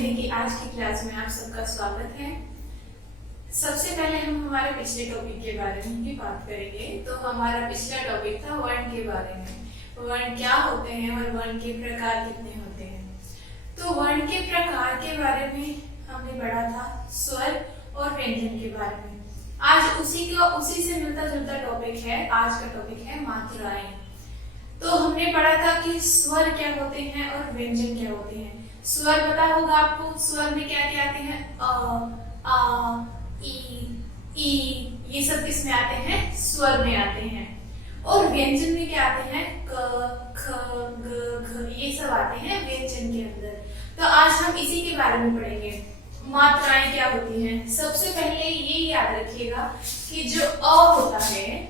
हिंदी की आज की क्लास में आप सबका स्वागत है। सबसे पहले हम हमारे पिछले टॉपिक के बारे में ही बात करेंगे। तो हमारा पिछला टॉपिक था वर्ण के बारे में, वर्ण क्या होते हैं और वर्ण के प्रकार कितने होते हैं। तो वर्ण के प्रकार के बारे में हमने पढ़ा था स्वर और व्यंजन के बारे में। आज उसी से मिलता जुलता टॉपिक है, आज का टॉपिक है मात्राएं। तो हमने पढ़ा था कि स्वर क्या होते हैं और व्यंजन क्या होते हैं। स्वर पता होगा आपको, स्वर में क्या क्या आते हैं, अ, आ, ई, ये सब किस में आते हैं, स्वर में आते हैं। और व्यंजन में क्या आते हैं, क, ख, ग, घ, ये सब आते हैं व्यंजन के अंदर। तो आज हम इसी के बारे में पढ़ेंगे। मात्राएं क्या होती हैं। सबसे पहले ये याद रखिएगा कि जो अ होता है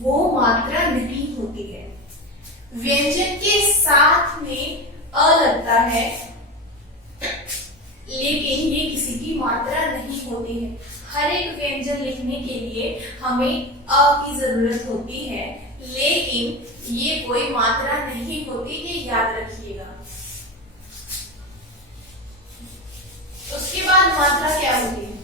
वो मात्रा नहीं होती है। व्यंजन के साथ में अ लगता है, लेकिन ये किसी की मात्रा नहीं होती है। हर एक व्यंजन लिखने के लिए हमें अ की जरूरत होती है, लेकिन ये कोई मात्रा नहीं होती, ये याद रखिएगा। उसके बाद मात्रा क्या होती है।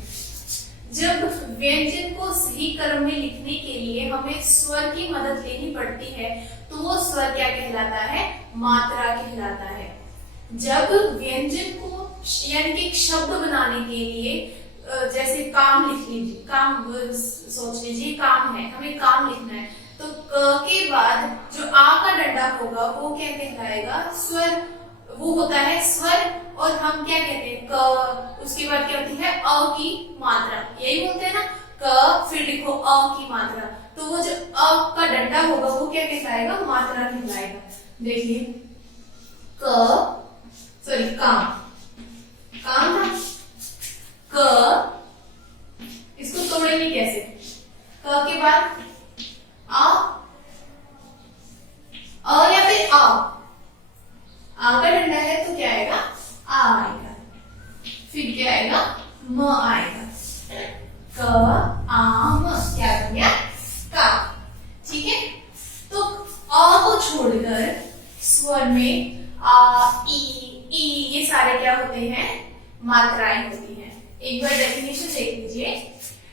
जब व्यंजन को सही क्रम में लिखने के लिए हमें स्वर की मदद लेनी पड़ती है, तो वो स्वर क्या कहलाता है, मात्रा कहलाता है। जब व्यंजन को यानी कि शब्द बनाने के लिए, जैसे काम लिख लीजिए, काम सोच लीजिए, काम है, हमें काम लिखना है, तो क के बाद जो आ का डंडा होगा वो क्या कहलाएगा, स्वर, वो होता है स्वर। और हम क्या कहते हैं, क, उसके बाद क्या होती है अ की मात्रा, यही बोलते हैं ना, क फिर लिखो अ की मात्रा, तो वो जो अ का डंडा होगा वो क्या कहलाएगा, मात्रा कहलाएगा। देखिए काम था, क, इसको तोड़ेंगे कैसे, क के बाद अ या फिर आ का डंडा है तो क्या आएगा, आ आएगा, फिर क्या आएगा, म आएगा, क आम, क्या बन गया, का। ठीक है, तो अ को छोड़कर स्वर में आ, ई, ये सारे क्या होते हैं, मात्राएं होती हैं। एक बार डेफिनेशन देख लीजिए।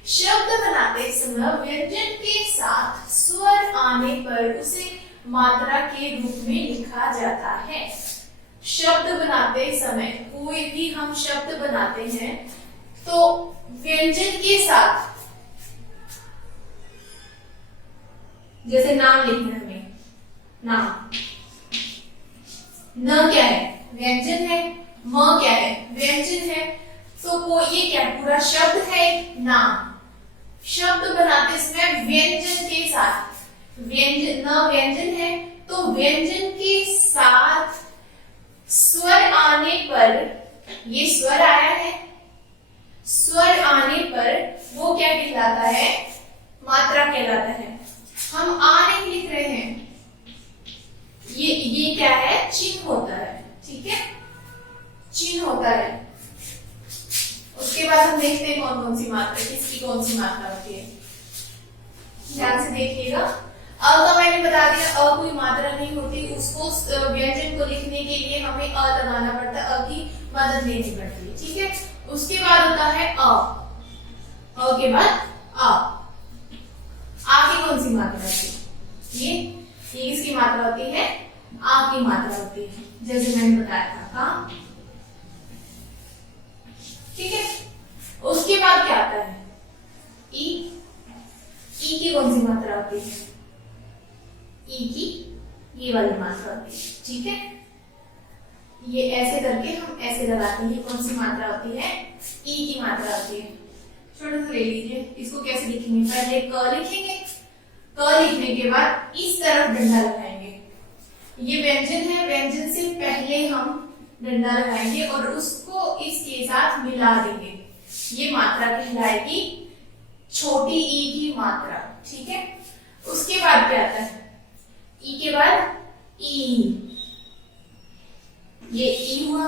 शब्द बनाते समय व्यंजन के साथ स्वर आने पर उसे मात्रा के रूप में लिखा जाता है। शब्द बनाते समय कोई भी हम शब्द बनाते हैं तो व्यंजन के साथ, जैसे नाम लिखना है हमें, नाम, न क्या है, व्यंजन है, म क्या है, व्यंजन है, तो वो ये क्या पूरा शब्द है, नाम। शब्द बनाते समय व्यंजन के साथ, व्यंजन, न व्यंजन है तो व्यंजन के साथ स्वर आने पर, ये स्वर आया है, स्वर आने पर वो क्या कहलाता है, मात्रा कहलाता है। हम आ नहीं लिख रहे हैं, ये क्या है, चिन्ह होता है। ठीक है, चिन्ह होता है। उसके बाद हम देखते हैं कौन कौन सी मात्रा, किसकी कौन सी मात्रा होती है। ध्यान से देखिएगा। अ का मैंने बता दिया, अ कोई मात्रा नहीं होती, उसको व्यंजन को लिखने के लिए हमें अ लगाना पड़ता है, अ की मदद लेनी पड़ती है। ठीक है, उसके बाद होता है अ के बाद आ की कौन सी मात्रा होती है, ये किसकी मात्रा होती है, आ की मात्रा होती है, जैसे मैंने बताया था, काम। ठीक है, उसके बाद क्या आता है, ई की कौन सी मात्रा होती है, ई की ये वाली मात्रा होती है। ठीक है, ये ऐसे करके हम ऐसे लगाते हैं, कौन सी मात्रा होती है, ई की मात्रा होती है। छोटा सा ले लीजिए, इसको कैसे लिखेंगे, पहले क लिखेंगे, क लिखने के बाद इस तरफ डंडा लगाएंगे, ये व्यंजन है, व्यंजन से पहले हम डंडा लगाएंगे और उसको इसके साथ मिला देंगे, ये मात्रा कहलाएगी छोटी ई की मात्रा। ठीक है, उसके बाद क्या आता है, ई के बाद ई, ये ई हुआ।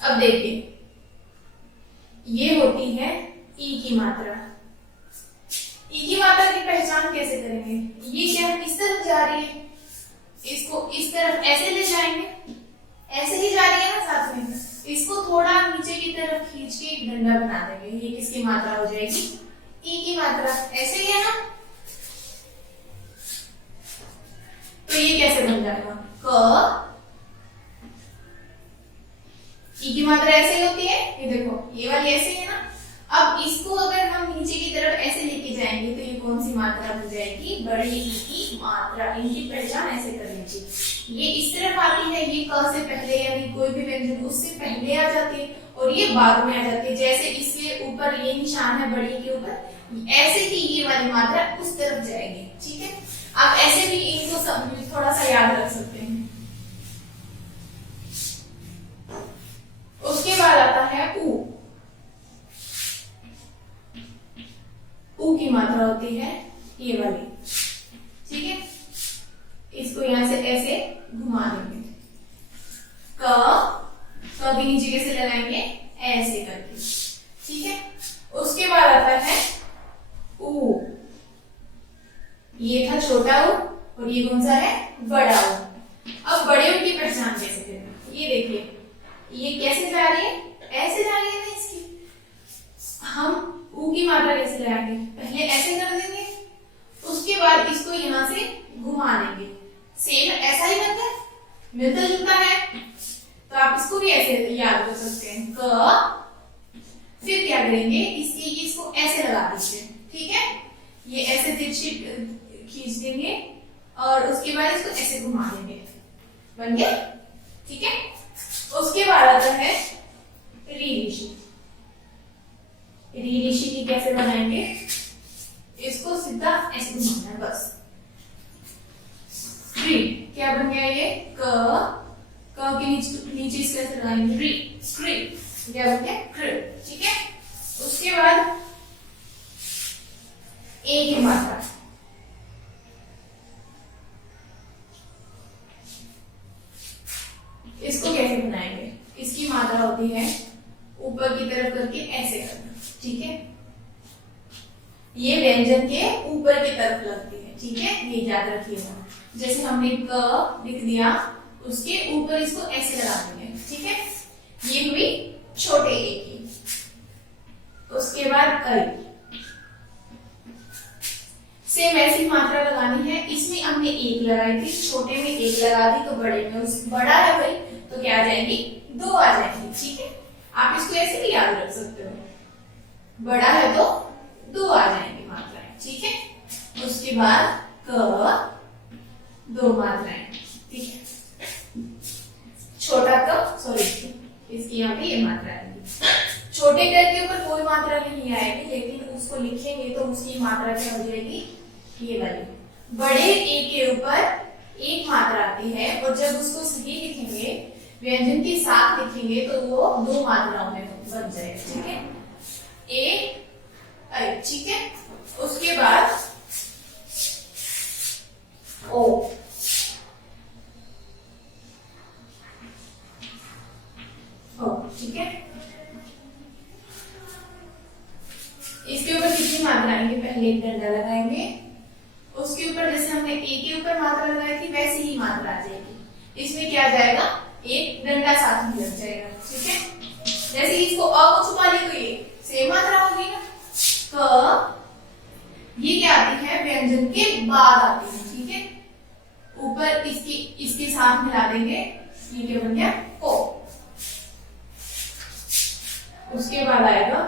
अब देखिए, ये होती है ई की मात्रा। ई की मात्रा की पहचान कैसे करेंगे, ये क्या इस तरफ जा रही है, इसको इस तरफ ऐसे ले जाएंगे, ऐसे ही जा रही है ना साथ में, इसको थोड़ा नीचे की तरफ खींच के एक डंडा बना देंगे। ये किसकी मात्रा हो जाएगी? ई की मात्रा। ऐसे ही है ना, तो ये कैसे बन जाएगा? क, ई की मात्रा ऐसे ही होती है, ये देखो ये वाली ऐसे ही है ना। अब इसको अगर हम नीचे की तरफ ऐसे लेके जाएंगे तो ये कौन सी मात्रा बन जाएगी? बड़ी ई की मात्रा। इनकी पहचान ऐसे कर लीजिए। ये इस तरफ आती है, ये क से पहले, यानी कोई भी व्यंजन उससे पहले आ जाती है और ये बाद में आ जाती है। जैसे इसके ऊपर ये निशान है बड़ी के ऊपर, ऐसे ही ये वाली मात्रा उस तरफ जाएगी। ठीक है, आप ऐसे भी इनको थोड़ा सा याद रख सकते हैं। उसके बाद आता है ऊ। ऊ की मात्रा होती है ये वाली। ठीक है, इसको यहां से ऐसे घुमा देंगे। क के नीचे कैसे लगाएंगे? ऐसे करके। ठीक है, उसके बाद आता है ऊ। ये था छोटा ऊ और ये कौन सा है? बड़ा ऊ। अब बड़े ऊ की पहचान कैसे करें? ये देखिए, ये कैसे जा रही है? ऐसे जा रही है ना इसकी। हम ऊ की मात्रा कैसे लगाएंगे? पहले ऐसे कर देंगे, उसके बाद इसको यहां से घुमा देंगे। सेम ऐसा ही बनता है, मिलता जुलता है, तो आप इसको भी ऐसे याद कर सकते हैं। क, फिर क्या करेंगे? इसको ऐसे लगा दीजिए। ठीक है, ये ऐसे तिरछी खींच देंगे और उसके बाद इसको ऐसे घुमा देंगे। बन गया? ठीक है, उसके बाद आता है री ऋषि। री ऋषि की कैसे बनाएंगे? इसको सीधा ऐसे घुमाना है बस। री क्या बन गया? ये क के नीचे इसको ऐसे लगाएंगे। री, क्री क्या बन गया? क्र। ठीक है, उसके बाद ए की मात्रा। इसको कैसे बनाएंगे? इसकी मात्रा होती है ऊपर की तरफ करके ऐसे करना। ठीक है, ये व्यंजन के ऊपर की तरफ लगती है। ठीक है, ये याद रखिएगा। जैसे हमने क लिख दिया, उसके ऊपर इसको ऐसे लगा देंगे। ठीक है, ये हुई छोटे ए की। उसके बाद ऐ। सेम ऐसी मात्रा लगानी है। इसमें हमने एक लगाई थी, छोटे में एक लगा दी, तो बड़े में उस बड़ा है भाई तो क्या आ जाएंगी? दो आ जाएंगी। ठीक है, आप इसको ऐसे भी याद रख सकते हो, बड़ा है तो दो आ जाएंगी मात्राएं। ठीक है, उसके बाद क, दो मात्राएं। ठीक है, छोटा क, सॉरी इसकी यहाँ पे ये मात्रा आएगी। छोटे क के ऊपर कोई मात्रा नहीं आएगी, लेकिन उसको लिखेंगे तो उसकी मात्रा क्या हो जाएगी? ये वाली। बड़े ए के ऊपर एक मात्रा आती है और जब उसको सही लिखेंगे, व्यंजन के साथ लिखेंगे, तो वो दो मात्राओं में बन जाएगा। ठीक है, ए ऐ। ठीक है, उसके बाद ओ। ठीक है, इसके ऊपर कितनी मात्रा आएंगे? पहले एक डंडा लगाएंगे, उसके ऊपर जैसे हमने ए के ऊपर मात्रा लगाई थी वैसी ही मात्रा आ जाएगी। इसमें क्या आ जाएगा? एक डंडा साथ में लग जाएगा। ठीक है, जैसे इसको अ को छुपा लिया तो ये सेम मात्रा होगी ना। क ये क्या आती है? व्यंजन के बाद आती है। ठीक है, ऊपर इसके साथ मिला देंगे, ये क्या बन गया? को। उसके बाद आएगा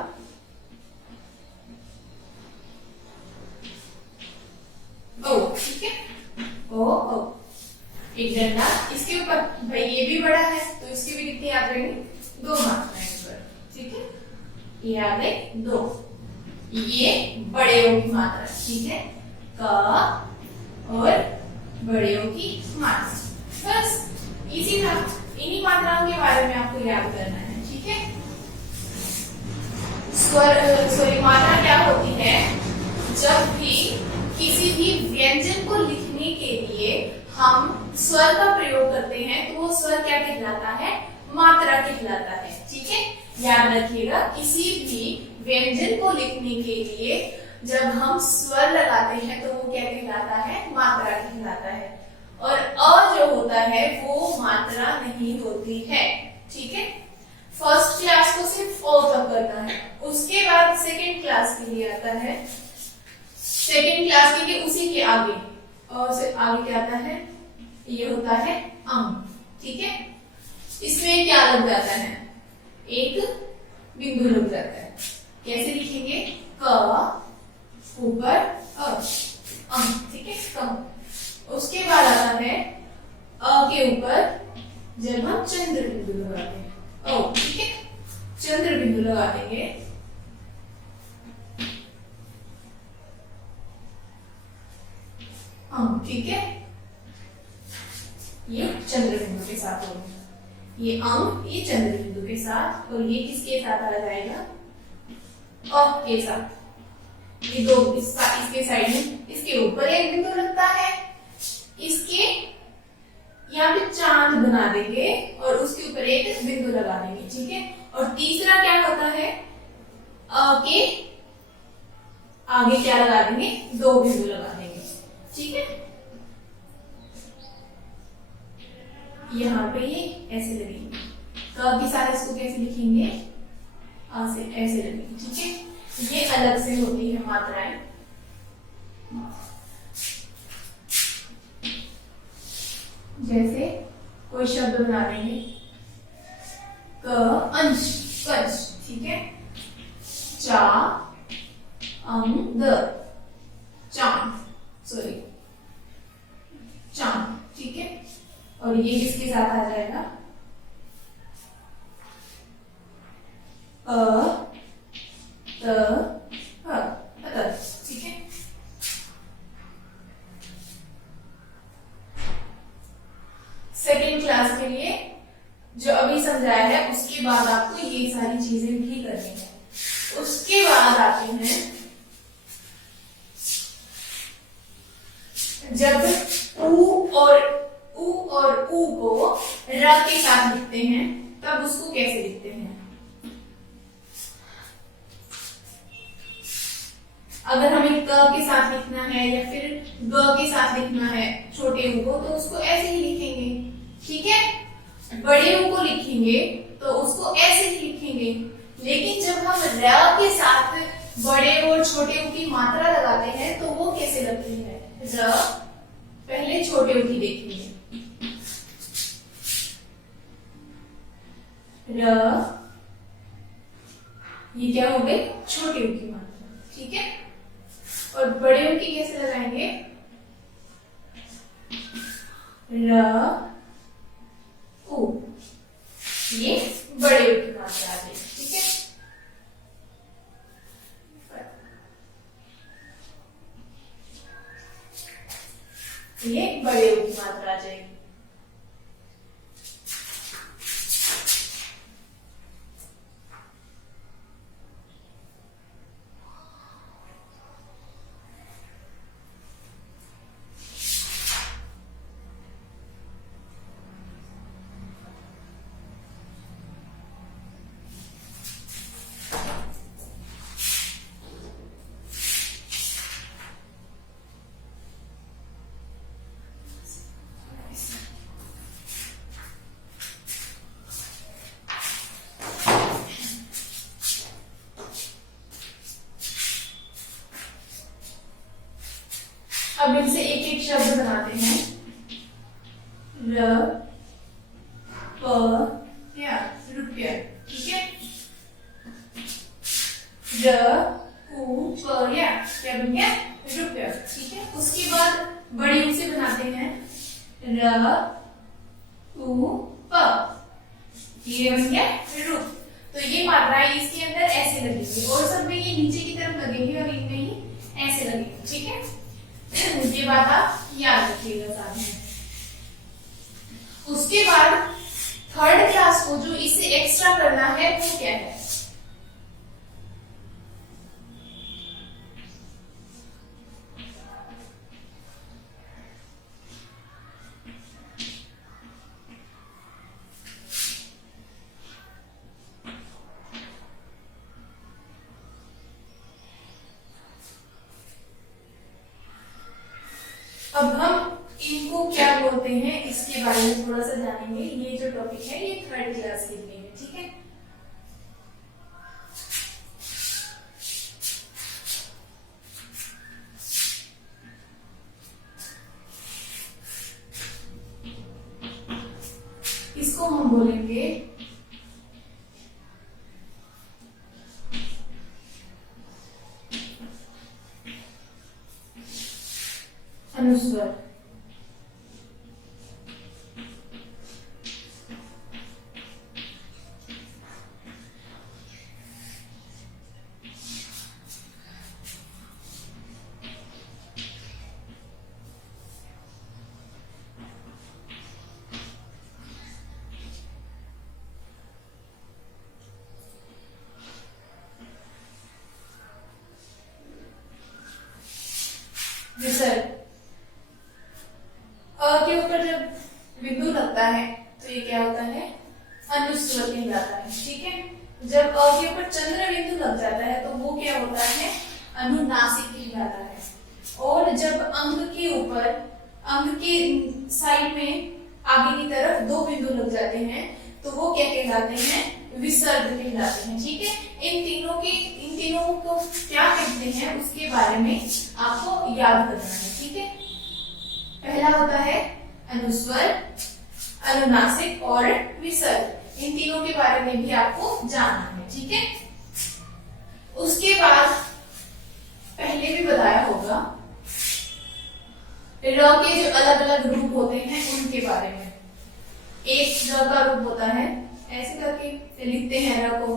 ओ। ठीक है, ओ। एक डंडा इसके ऊपर, भाई ये भी बड़ा है तो इसकी भी कितनी याद रहेंगी? दो मात्राएं ऊपर। ठीक है, ये आ गए दो। ये बड़े ओ की मात्रा। ठीक है, क और बड़े ओ की मात्रा। बस इसी था, इन्हीं मात्राओं के बारे में आपको याद करना है। ठीक है, स्वर मात्रा क्या होती है? जब भी किसी भी व्यंजन को लिखने के लिए हम स्वर का प्रयोग करते हैं तो वो स्वर क्या कहलाता है? मात्रा कहलाता है। ठीक है, याद रखिएगा, किसी भी व्यंजन को लिखने के लिए जब हम स्वर लगाते हैं तो वो क्या कहलाता है? मात्रा कहलाता है। और अ जो होता है वो मात्रा नहीं होती है। ठीक है, फर्स्ट क्लास को सिर्फ ओ तक करना है। उसके बाद सेकेंड क्लास के लिए आता है, सेकेंड क्लास के लिए उसी के आगे और से आगे क्या आता है, ये होता है अंग। ठीक है, इसमें क्या लग जाता है, एक बिंदु लग जाता है। कैसे लिखेंगे, क ऊपर अ, ठीक है, कम। उसके बाद आता है अ के ऊपर जब हम चंद्र बिंदु लगाते हैं, ओ ठीक है, चंद्र बिंदु लगा देंगे, ठीक है, ये चंद्र बिंदु के साथ होगा, ये ये चंद्र बिंदु के साथ, और ये किसके साथ आ जाएगा, अ के साथ। ये दो इसके साइड में, इसके ऊपर एक बिंदु लगता है, इसके यहाँ पे चांद बना देंगे और उसके ऊपर एक बिंदु लगा देंगे। ठीक है, और तीसरा क्या होता है, अ के आगे क्या लगा देंगे, दो बिंदु लगा देंगे। ठीक है, यहाँ पे ये ऐसे लगेंगे, क के साथ इसको कैसे लिखेंगे, आ से ऐसे लगेंगे। ठीक है, ये अलग से होती है मात्राएं। जैसे कोई शब्द बना देंगे, क अंश, कंश। ठीक है, चा अंग चांद, सॉरी चांद। ठीक है, और ये किसके साथ आ जाएगा, अ त ह, अत। ठीक है, सेकेंड क्लास के लिए जो अभी समझाया है उसके बाद आपको ये सारी चीजें भी करनी है। उसके बाद आते हैं, जब उ और ऊ को र के साथ लिखते हैं तब उसको कैसे लिखते हैं। अगर हमें क के साथ लिखना है या फिर ग के साथ लिखना है छोटे ऊ को, तो उसको ऐसे ही लिखेंगे। ठीक है, बड़े ऊ को लिखेंगे तो उसको ऐसे ही लिखेंगे। लेकिन जब हम र के साथ बड़े और छोटे ऊ की मात्रा लगाते हैं तो वो कैसे लगती है, र, पहले छोटे ऊ की देखेंगे, र, ये क्या हो गई, छोटे ऊ की मात्रा। ठीक है, और बड़े ऊ की कैसे लगाएंगे, र ऊ, ये बड़े ऊ की मात्रा आ जाएगी। ठीक है, ये बड़े ऊ की मात्रा आ जाएगी। अब इनसे एक एक शब्द बनाते हैं, र, प, या रुपया। ठीक है, र, उ, प, या क्या बन गया, रुपया। ठीक है, उसके बाद बड़ी ऊ से बनाते हैं, र, उ, प, ये बन गया रुप। तो ये मात्राएं इसके अंदर ऐसे लगेंगी और सब में ये नीचे की तरफ लगेंगे और इनमें ही ऐसे लगेंगे। ठीक है, ये बात आप याद रखिएगा साथ में। उसके बाद थर्ड क्लास को जो इसे एक्स्ट्रा करना है वो क्या है, अब हम इनको क्या बोलते इसके बारे में थोड़ा सा जानेंगे। ये जो टॉपिक है ये 3rd क्लास के लिए है, ठीक है। इसको हम बोलेंगे अनुस्वर। विसर्ग अ के ऊपर जब बिंदु लगता है तो ये क्या होता है, अनुस्वर कहलाता है, ठीक है। जब अ के ऊपर चंद्र बिंदु लग जाता है तो वो क्या होता है, अनुनासिक कहलाता है। और जब अंक के ऊपर, अंक के साइड में आगे की तरफ 2 बिंदु लग जाते हैं तो वो क्या कहलाते हैं, विसर्ग कहलाते हैं, ठीक है। इन तीनों को क्या कहते हैं उसके बारे में आपको याद करना है, ठीक है। पहला होता है अनुस्वर, अनुनासिक और विसर्ग। इन तीनों के बारे में भी आपको जानना है, ठीक है। उसके बाद पहले भी बताया होगा र के जो अलग अलग रूप होते हैं उनके बारे में। एक र का रूप होता है ऐसे करके लिखते हैं र को,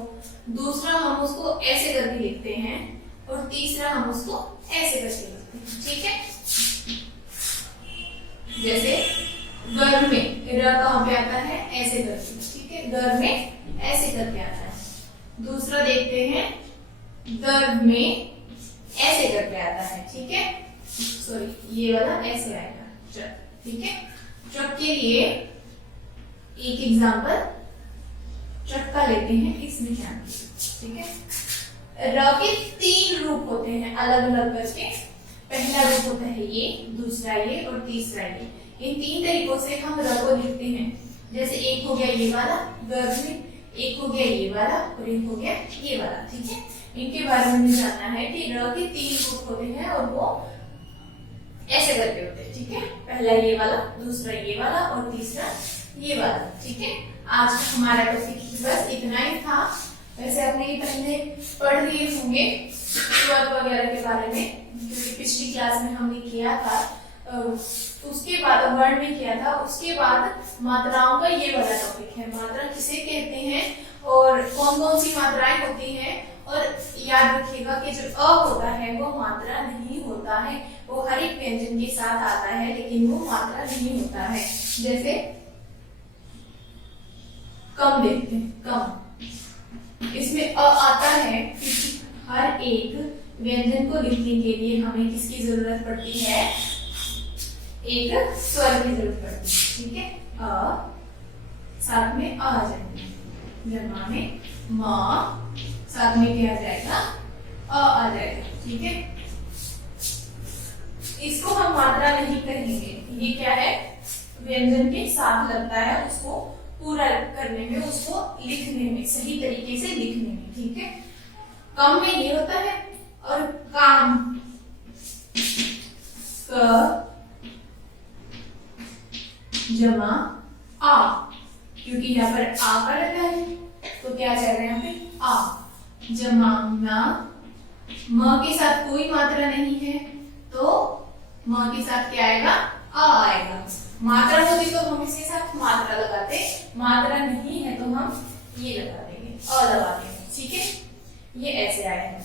दूसरा हम उसको ऐसे करके लिखते हैं और तीसरा हम उसको ऐसे करके लिखते हैं, ठीक है। जैसे घर में र कहां पे आता है, ऐसे करके, ठीक है। घर में ऐसे करके आता है। दूसरा देखते हैं दर्द में ऐसे करके आता है, ठीक है। सॉरी ये वाला ऐसे आएगा, ट्रक, ठीक है। ट्रक के लिए एक एग्जांपल ट्रक का लेते हैं, इसमें क्या, ठीक है। र के 3 रूप होते हैं अलग अलग करके। पहला रूप होता है ये, दूसरा ये और तीसरा ये। इन 3 तरीकों से हम र को लिखते हैं। जैसे एक हो गया ये वाला गर्भ में, एक हो गया ये वाला और एक हो गया ये वाला, ठीक है। इनके बारे में भी जानना है कि र के 3 रूप होते हैं और वो ऐसे करके होते हैं, ठीक है। पहला ये वाला, दूसरा ये वाला और तीसरा ये वाला, ठीक है। आज हमारा टॉपिक बस इतना ही था। वैसे आपने ये पहले पढ़ लिए होंगे स्वर वगैरह के बारे में, क्योंकि पिछली क्लास में हमने किया था। उसके बाद वर्ण में किया था। उसके बाद मात्राओं का ये वाला टॉपिक है, मात्रा किसे कहते हैं और कौन कौन सी मात्राएं होती हैं। और याद रखिएगा कि जो अ होता है वो मात्रा नहीं होता है, वो हर एक व्यंजन के साथ आता है लेकिन वो मात्रा नहीं होता है। जैसे कम देखते हैं, कम, इसमें अ आता है क्योंकि हर एक व्यंजन को लिखने के लिए हमें किसकी जरूरत पड़ती है, एक स्वर की जरूरत पड़ती है, ठीक है। अ साथ में अ आ जाएगा, जमा में म, साथ में क्या आ जाएगा, अ आ जाएगा, ठीक है। इसको हम मात्रा नहीं कहेंगे, ये क्या है, व्यंजन के साथ लगता है, उसको पूरा करने में, उसको लिखने में, सही तरीके से लिखने में, ठीक है। कम में ये होता है और काम, क जमा आ, क्योंकि यहाँ पर आ का लगा है तो क्या आ जाएगा यहाँ पे आ, जमा म के साथ कोई मात्रा नहीं है तो म के साथ क्या आएगा, आ आएगा। मात्रा होती तो हम इसके साथ मात्रा लगाते, मात्रा नहीं है तो हम ये लगा देंगे, अ लगा देंगे, ठीक है। ये ऐसे आएगा।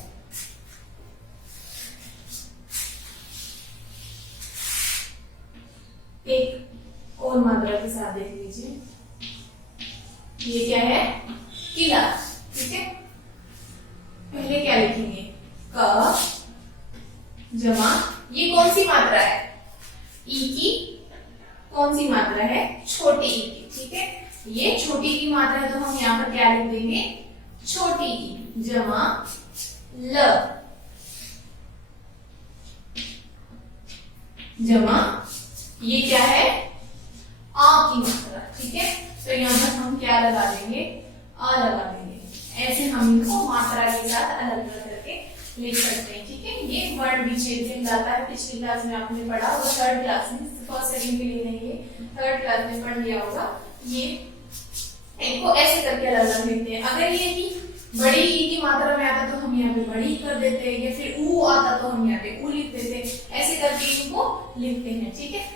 एक और मात्रा के साथ देख लीजिए, ये क्या है, किला, ठीक है। पहले क्या लिखेंगे, क जमा, ये कौन सी मात्रा है, ई की कौन सी मात्रा है, छोटी ई की, ठीक है। ये छोटी की मात्रा है तो हम यहाँ पर क्या लिख देंगे, छोटी ई, जमा ल, जमा ये क्या है, आ की मात्रा, ठीक है। तो यहाँ पर हम क्या लगा देंगे, आ लगा देंगे। ऐसे हम इनको मात्रा के साथ अलग अलग करके लिख सकते हैं, ठीक है। ये वर्ण विच्छेद कहलाता है। पिछली क्लास में आपने पढ़ा होगा, थर्ड क्लास में, फर्स्ट सेकंड के लिए नहीं, ये थर्ड क्लास में पढ़ लिया होगा। ये इनको ऐसे करके अलग अलग लिखते हैं। अगर ये ही बड़ी ई की मात्रा में आता तो हम यहाँ पे बड़ी कर देते, या फिर ऊ आता तो हम यहाँ पे ऊ लिख देते। ऐसे करके इनको लिखते हैं, ठीक है।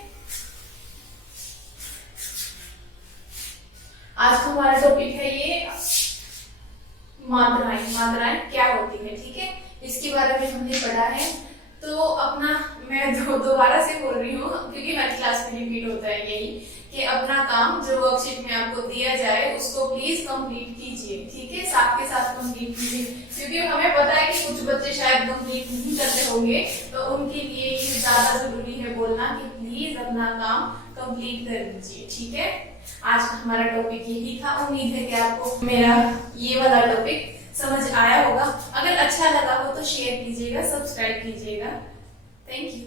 आज का हमारा टॉपिक है ये मात्राएं। मात्राएं क्या होती है, ठीक है, इसके बारे में हमने पढ़ा है। तो अपना मैं दोबारा से बोल रही हूँ क्योंकि हर क्लास में रिपीट होता है यही, कि अपना काम जो वर्कशीट में आपको दिया जाए उसको प्लीज कंप्लीट कीजिए, ठीक है। साथ के साथ कंप्लीट कीजिए, क्योंकि हमें पता है कि कुछ बच्चे शायद कंप्लीट नहीं करते होंगे, तो उनके लिए ये ज्यादा जरूरी है बोलना कि प्लीज अपना काम कंप्लीट कर दीजिए, ठीक है। आज का हमारा टॉपिक यही था। उम्मीद है कि आपको मेरा ये वाला टॉपिक समझ आया होगा। अगर अच्छा लगा हो तो शेयर कीजिएगा, सब्सक्राइब कीजिएगा। Thank you.